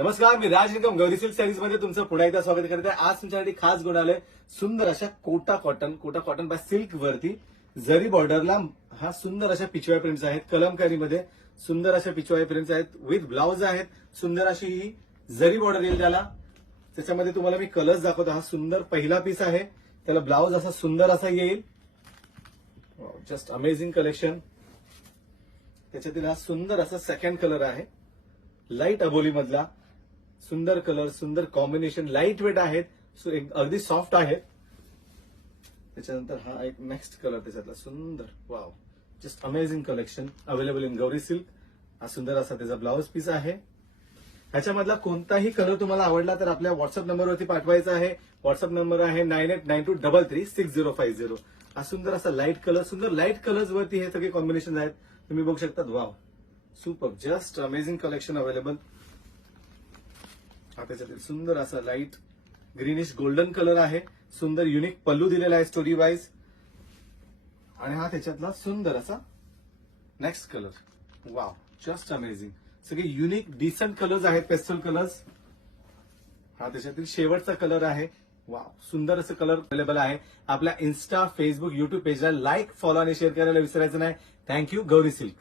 नमस्कार, मी राज निकम गौरी सिल्क सॅरीज मध्ये तुमचं पुन्हा एकदा स्वागत करते. आज तुमच्यासाठी खास गुण आले सुंदर अशा कोटा कॉटन बाय सिल्क वरती जरी बॉर्डरला हा सुंदर अशा पिचवाय प्रिंट्स आहेत. कलमकारीमध्ये सुंदर अशा पिचवाय प्रिंट्स आहेत विथ ब्लाउज आहेत. सुंदर अशी ही जरी बॉर्डर येईल त्याला. त्याच्यामध्ये तुम्हाला मी कलर्स दाखवतो. हा सुंदर पहिला पीस आहे. त्याला ब्लाउज असा सुंदर असा येईल. Just amazing collection. त्याच्यातील हा सुंदर असा सेकंड कलर आहे. लाईट अबोली मधला सुंदर कलर, सुंदर कॉम्बिनेशन, लाईट वेट आहेत, अगदी सॉफ्ट आहे. त्याच्यानंतर हा एक नेक्स्ट कलर त्याच्यातला सुंदर. Wow, just amazing collection available in Gauri silk. हा सुंदर असा त्याचा ब्लाउज पीस आहे. ह्याच्यामधला कोणताही कलर तुम्हाला आवडला तर आपल्या व्हॉट्सअप नंबरवरती पाठवायचा आहे. व्हॉट्सअप नंबर आहे 9892336050. हा सुंदर असा लाईट कलर, सुंदर लाईट कलर्स वरती हे सगळे कॉम्बिनेशन आहेत. तुम्ही बघू शकता. Wow, super, just amazing collection available. हा त्याच्यातील सुंदर असा लाईट ग्रीनिश गोल्डन कलर आहे. सुंदर युनिक पल्लू दिलेला आहे स्टोरी वाईज. आणि हा त्याच्यातला सुंदर असा next colour. Wow, just amazing. सगळे युनिक डिसेंट कलर्स आहेत, पेस्टल कलर्स. हा त्याच्यातील शेवटचा कलर आहे. वाव, सुंदर असं कलर अवेलेबल आहे. आपल्या इन्स्टा, फेसबुक, युट्यूब पेजला लाईक, फॉलो आणि शेअर करायला विसरायचं नाही. थँक्यू. गौरी सिल्क.